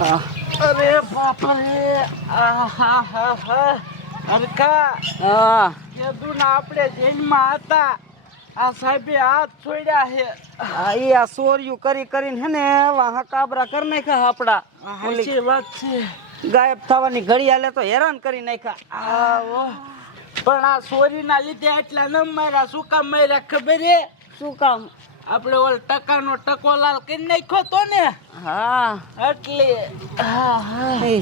અરે બાપ રે હરખા કીધું ને આપણે જેલમાં હતા આ સાહેબે હાથ છોડ્યા છે આ સોર્યું કરી કરીને હે ને વાહ કાબરા કરી નાખ્યા આપડા સાચી વાત છે ગાયબ થવાની ઘડી હાલે તો હેરાન કરી નાખ્યા પણ આ સોરીના લીધે એટલા ન માર્યા શું કામ માર્યા ખબર હે શું કામ આપણે ઓલ ટકાનો ટકોલાલ કરી નાખ્યો તો ને હા એટલે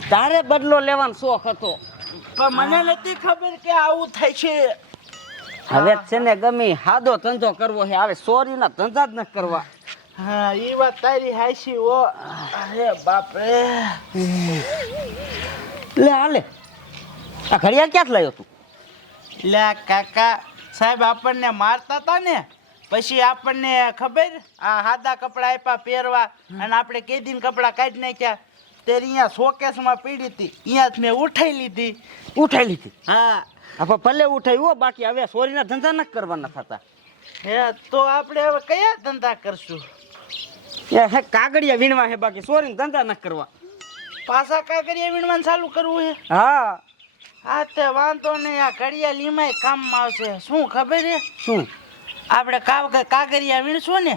તારે બદલો લેવાનો શોખ હતો પણ મને નથી ખબર કે આવું થાય છે હવે છે ને ગમે હાદો ધંધો કરવો છે હવે સોરીના ધંધા જ ન કરવા હા એ વાત તારી હાચી ઓ અરે બાપ રે લે હાલે આ ઘડિયાળ ક્યાંથી લાવ્યો તું લે કાકા સાહેબ આપણને મારતા હતા ને પછી આપણને ખબર આ સાદા કપડા આપ્યા પહેરવા અને આપણે કેદીન કપડા કાઢી નાખ્યા ત્યારે અહીંયા શોકેસમાં પડી હતી અહીંયા જ મેં ઉઠાઈ લીધી હા હવે ભલે ઉઠાઈ બાકી હવે સોરીના ધંધા ન કરવાના થતા હે તો આપણે હવે કયા ધંધા કરશું હે કાગળિયા વીણવા હે બાકી સોરીના ધંધા ન કરવા પાછા કાગળિયા વીણવાનું ચાલુ કરવું હે હા હા તે વાંધો નહીં આ ઘડિયાળ લીમાય કામમાં આવશે શું ખબર હે શું આપણે કાગળિયા વીણશું ને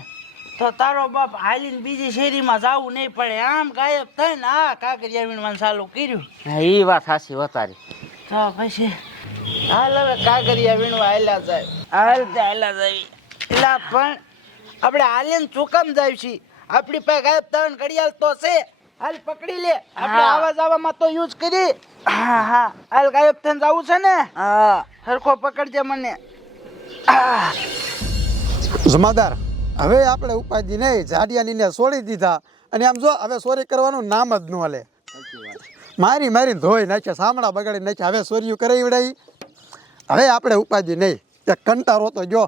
તો તારો બાપ હાલીને બીજી શેરીમાં જવું નહીં પડે આમ ગાયબ થઈને આ કાગળિયા વીણવાનું ચાલુ કર્યું હા એ વાત સાચી વતારી તો પછી હાલ હવે કાગળિયા વીણવા હાલ્યા જાય હાલ્યા જાય એટલે પણ આપણે હાલીને ચોકામ જાય છે આપણી પાસે ગાયબ થવાની ઘડિયાળ તો છે હાલ પકડી લે આપણે આવા જવામાં તો યુઝ કરી હા હા હાલ ગાયબ થઈને જવું છે ને હા સરખો પકડજે મને જમાદાર હવે આપણે ઉપાધિ નહીં જાડિયાનીને છોડી દીધા અને આમ જો હવે ચોરી કરવાનું નામ જ ન હાલે મારીને ધોઈ નાખ્યા સામડા બગાડી નાખ્યા હવે ચોરીઓ કરાવી વડાવી હવે આપણે ઉપાધિ નહીં એક કંટારો તો જો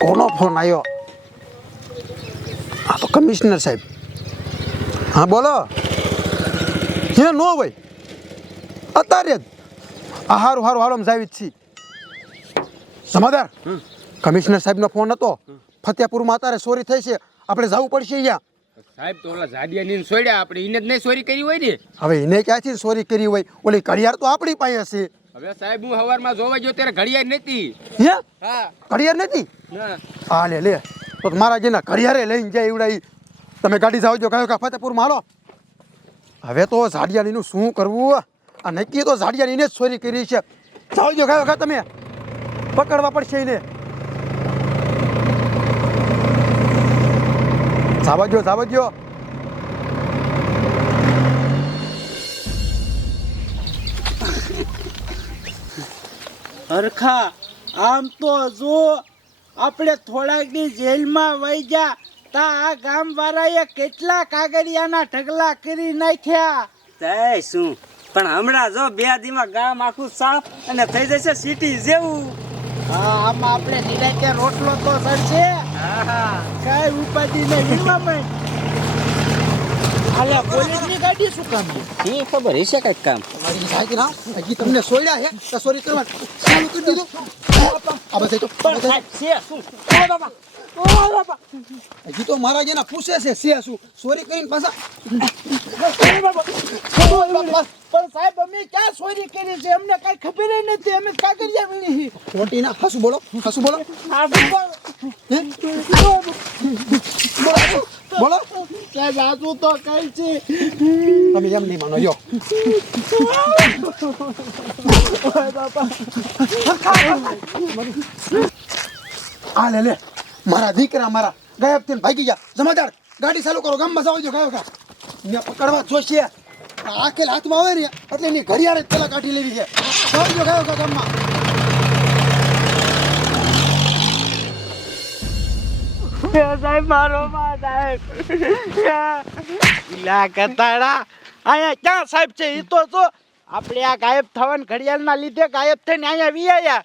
કોનો ફોન આવ્યો હા તો કમિશનર સાહેબ હા બોલો હે નો ભાઈ અત્યારે જ આ હારું હાલો જાવી જ છીએ જમાદાર કમિશનર સાહેબનો ફોન હતો ફતેપુરમાં અત્યારે ચોરી થઈ છે આપણે જવું પડશે અહીંયા સાહેબ તો ઓલા જાડિયાની છોડ્યા આપણે એને જ નહીં ચોરી કરી હોય ને હવે એને ક્યાંથી ચોરી કરી હોય ઓલી ઘડિયાળ તો આપણી પાસે છે હવે સાહેબ હું સવારમાં જોવા ગયો ત્યારે ઘડિયાળ નથી હે હા ઘડિયાળ નથી ના હા લે તો મારા જેના ઘડિયાળે લઈને જાય એવડાઈ તમે ગાડી જાવ જો કયો કે ફતેપુરમાં હાલો હવે તો જાડિયાનીનું શું કરવું આ નક્કી તો જાડિયાનીને જ ચોરી કરી છે જાવ જો કયો કે તમે પકડવા પડશે એને જાવા દો હરખા આમ તો જો આપણે થોડાક દી જેલમાં વહી જા તા આ ગામ વાળાએ કેટલા કાગળિયાના ઢગલા કરી નાખ્યા તે શું પણ હમણાં જો 2 દીમાં ગામ આખું સાફ અને થઈ જશે સિટી જેવું હા આમાં આપણે નિરાંતે રોટલો તો સરશે કઈ ઉપાધિ નહીં વીણવામાં આલા પોલીસની ગાડી શું કામ એ ખબર હશે કઈક કામ મારી સાહેબ ના હજી તમને સોડ્યા છે તો ચોરી કરવા ચાલુ કરી દીધું આ બધે તો પણ સાહેબ છે શું ઓ બાપા હજી તો મારા જેના પૂછે છે શું ચોરી કરીને પાછા પણ સાહેબ અમે ક્યાં ચોરી કરી છે અમને કઈ ખબર નથી અમે કાગળિયા વીણી ખોટીના હસુ બોલો બોલો સાહેબ આજુ તો કઈ છે તમે એમ નહીં માનો યો આ લે મારા દીકરા મારા ગાયબ થઈને ભાગી ગયા જમાદાર ગાડી ચાલુ કરો ગામમાં જાવ જો ગાયો કા ને પકડવા જોશે આખેલ હાથમાં આવે ને એટલે એની ઘડિયાળ જ પેલા કાઢી લેવી છે જાવ જો ગાયો કા ગામમાં સાહેબ મારો માં સાહેબ લા કતાડા અહીંયા ક્યાં સાહેબ છે એ તો જો આપણે આ ગાયબ થવાની ઘડિયાળના લીધે ગાયબ થઈને અહીંયા વિયાયા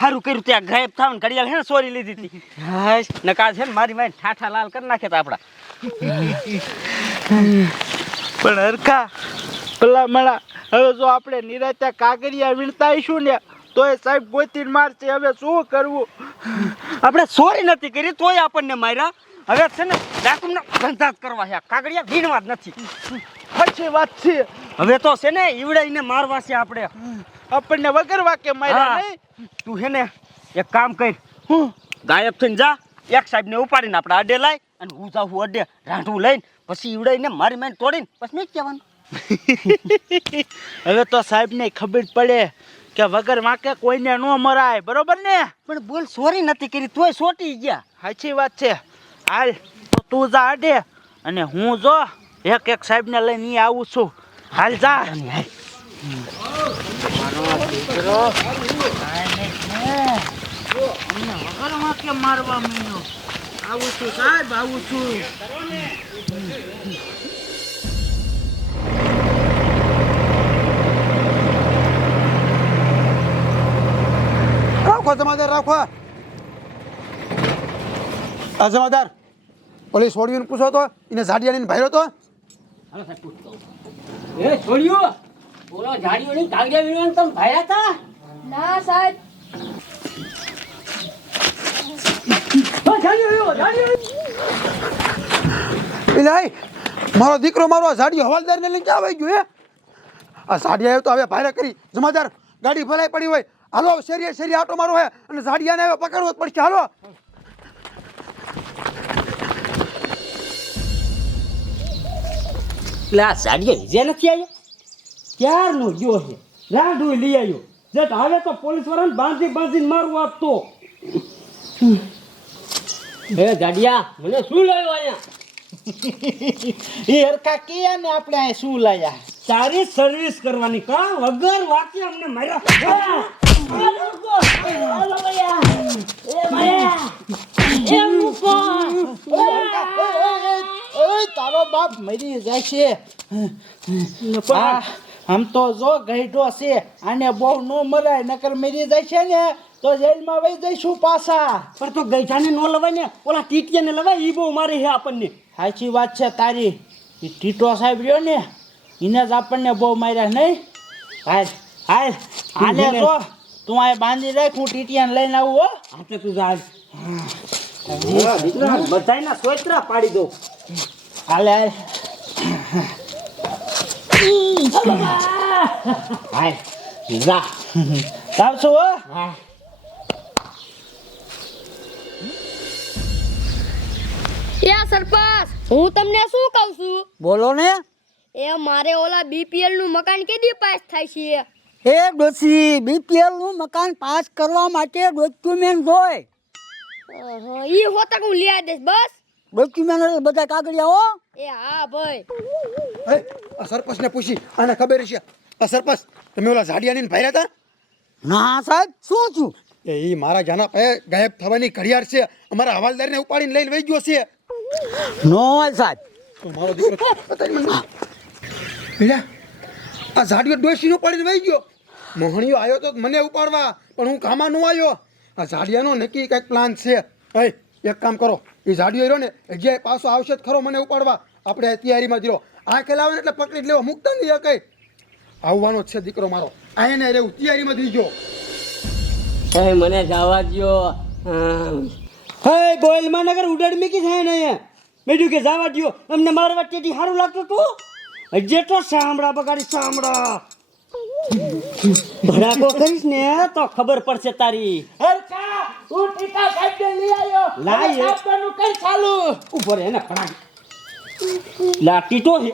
સારું કર્યું ત્યાં ગાયબ થવાની ઘડિયાળ હે ને ચોરી લીધી હતી હાશ નકા છે ને મારી મારી ઠાઠા લાલ કરી નાખે આપડા પણ હરખા પેલા મળા હવે જો આપણે નિરાતે કાગળિયા વીણતા આવીશું ને તોય સાહેબ ગોતીને મારશે હવે શું કરવું આપણે ચોરી નથી કરી તોય આપણને માર્યા હવે છે ને ડાકુમના ધંધા જ કરવા છે કાગડિયા વીણવા જ નથી સાચી વાત છે. હવે તો છે ને ઈવડાઈને મારવા છે આપણે આપણને વગર વાકે માર્યા હા. નહીં. તું છે ને એક કામ કર હું ગાયબ થઈને જા એક સાહેબને ઉપાડીને આપણે અડે લાય અને હું જાઉં અડે રાંઢું લઈને પછી ઈવડાઈને મારી મારી તોડીને પછી નહીં કહેવાનું હવે તો સાહેબને ખબર પડે કે વગર વાકે કોઈને ન મરાય, બરોબર ને? પણ બોલ સોરી નથી કરી તોય સોટી ગયા સાચી વાત છે. હાલ તો તું જા અડે અને હું જો એક સાહેબને લઈને ઈ આવું છું. હાલ જા. અમને વગર વાકે મારવા માંડ્યો. આવું છું સાહેબ, આવું છું. રાખો જમાદાર, રાખો. આ જમાદાર પોલીસ છોડીને પૂછો તો એને ઝાડિયાની ભાઈરો તો એ છોડ્યો બોલો જાડીઓ ની કાગડિયા વીણવાનું તમે ભાયા હતા ના સાહેબ. એટલે આય મારો દીકરો મારો આ ઝાડિયો હવાલદારને લઈને ક્યાં આવી ગયો હે? આ ઝાડિયાએ તો હવે ભારે કરી. જમાદાર ગાડી ભરાઈ પડી હોય, હાલો શેરીએ શેરીએ આટો મારો હે અને ઝાડિયાને હવે પકડવો જ પડશે. હાલો. એટલે આ સાડીઓ જે નથી આવ્યો ક્યારનો ગયો છે રાંઢું લઈ આવ્યો જટ હવે તો પોલીસ વાળાને બાંધીને મારવું આપતો હે જાડિયા મને શું લાવ્યો અહીંયા એ હરકા કે ને આપણે અહીં શું લાયા? તારી સર્વિસ કરવાની કા વગર વાક્ય અમને માર્યા ઓય તારો બાપ મરી જાય છે. આમ તો જો ગઈઢો છે, આને બહુ નો મરાય, નકર મરી જાય છે ને તો જેલમાં વહી જઈશું પાછા. પણ તો ગઈઠાને નો લવાય ને ઓલા ટીટિયાને લવાય ઈ બહુ મારે છે આપણને સાચી વાત છે તારી. એ ટીટો સાહેબ રહ્યો ને એને જ આપણને બહુ માર્યા નહીં. હાલ હાલ આને જો તું આ બાંધી રાખ, હું ટીટિયાને લઈને આવું હો. હાથે તું જા બધાયના સોયત્રા પાડી દો હાલે હાલ હાય જા આવશું હો. એ સરપંચ, હું તમને શું કહું છું? બોલો ને. એ મારે ઓલા બીપીએલ નું મકાન કેદી પાસ થાય છે? એ ડોસી બીપીએલ નું મકાન પાસ કરવા માટે ડોક્યુમેન્ટ હોય. ઈ હોતા હું લઈ દઈશ બસ. ડોક્યુમેન્ટ એટલે બધા કાગળિયા હો. એ હા ભાઈ. એ આ સરપંચને પૂછી, આને ખબર છે. આ સરપંચ તમે ઓલા ઝાડિયાની ભાઈરા હતા? ના સાહેબ, શું છું? એ ઈ મારા જાના પાસે ગાયબ થવાની ઘડિયાળ છે. અમારા હવાલદારને ઉપાડીને લઈને વહી ગયો છે. નો હોય સાહેબ. તો મારો દીકરો બતાવી મને. ભીડા, આ ઝાડિયો ડોશીને ઉપાડીને વહી ગયો. મોહણીયો આવ્યો તો મને ઉપાડવા, પણ હું કામાં ન આવ્યો. આ ઝાડિયાનો નક્કી કંઈક પ્લાન છે. એ એક કામ કરો, એ ઝાડિયો રહ્યો ને જગ્યાએ પાછો આવશે જ ખરો મને ઉપાડવા. આપણે તૈયારીમાં રહ્યો. આ ખેલાવે ને એટલે પકડી જ લેવો, મુકતા નહીં કઈ. આવવાનો જ છે દીકરો મારો. આ એને રહેવું, તૈયારીમાં થઈ ગયો. હે મને જવા દ્યો હે બોલમાં નગર ઉડાડ મેકી છે ને મેડું કે જવા દ્યો અમને મારવા તેથી સારું લાગતું તું જેટલો સાંભળા બગાડી સાંભળા ભડાકો કરીશ ને તો ખબર પડશે તારી હરકા હું ટીટા સાહેબને લઈ આવ્યો. લાય. સાહેબનું કઈ ચાલુ? ઉપર હે ને ભડાક લા ટીટો હે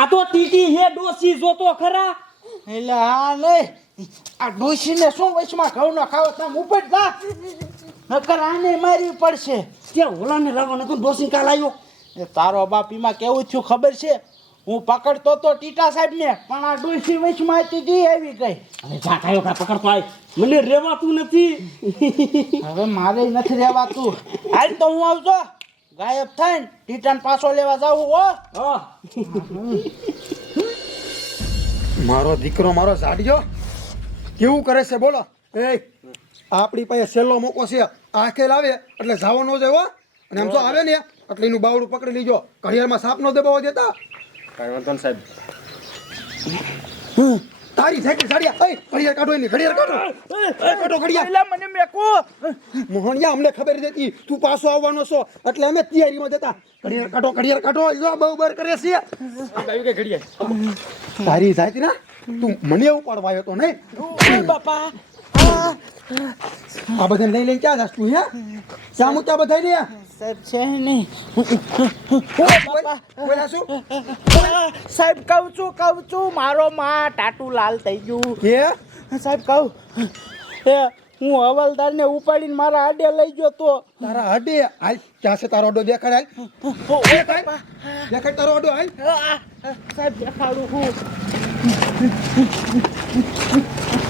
આ તો ટીટી હે ડોસી જોતો ખરા એટલે હા નહીં, આ ડોશીને શું વચમાં ઘઉંનો ખાવો તમે ઉપર જા, નકર આને મારવી પડશે. ત્યાં ઓલાને લાવવાનો તો ડોસી કાલ આવ્યો એ તારો બાપ એમાં કેવું થયું ખબર છે? હું પકડતો તો ટીટા સાહેબને, પણ આ ડોશી વચમાં હતી ઈ આવી ગઈ. હવે જા કાયો કા પકડતો આય મને રેવાતું નથી હવે મારે નથી રહેવાતું. હાલ તો હું આવજો, ગાયબ થઈને ટીટાને પાછો લેવા જાવું હો. હા મારો દીકરો મારો ઝાડિયો કેવું કરે છે બોલો. એ આપણી પાસે છેલ્લો મોકો છે. આ ખેલ આવે એટલે જાવો ન જાય હો. અને આમ તો આવે ને એટલે એનું બાવડું પકડી લીજો. ઘડિયાળમાં સાપ ન દબાવવા દેતા. કાંઈ વાંધો નહીં સાહેબ. તારી સાઈકલ સાડિયા એ ઘડિયાળ કાઢો એની ઘડિયાળ કાઢો કાઢો ઘડિયાળ પેલા મને મેકો મોહનિયા અમને ખબર નથી તું પાછો આવવાનો છો એટલે અમે તૈયારીમાં જતા ઘડિયાળ કાઢો જો બહુ બર કરે છે આવી ગઈ ઘડિયાળ તારી જાત ના તું મને ઉપાડવા આવ્યો તો નહીં બાપા આ બધાને લઈ લઈને ક્યાં જાસ તું હે સામુ ક્યાં બધા લે સાહેબ છે નહીં બોલા શું સાહેબ કહું છું મારો માં ટાટુ લાલ થઈ ગયું કે સાહેબ કહું એ હું હવાલદારને ઉપાડીને મારા આડે લઈ ગયો તો તારા હડે હાલ ક્યાં છે તારો અડો દેખાડ હાલ દેખાડ તારો અડો હાલ સાહેબ દેખાડું હું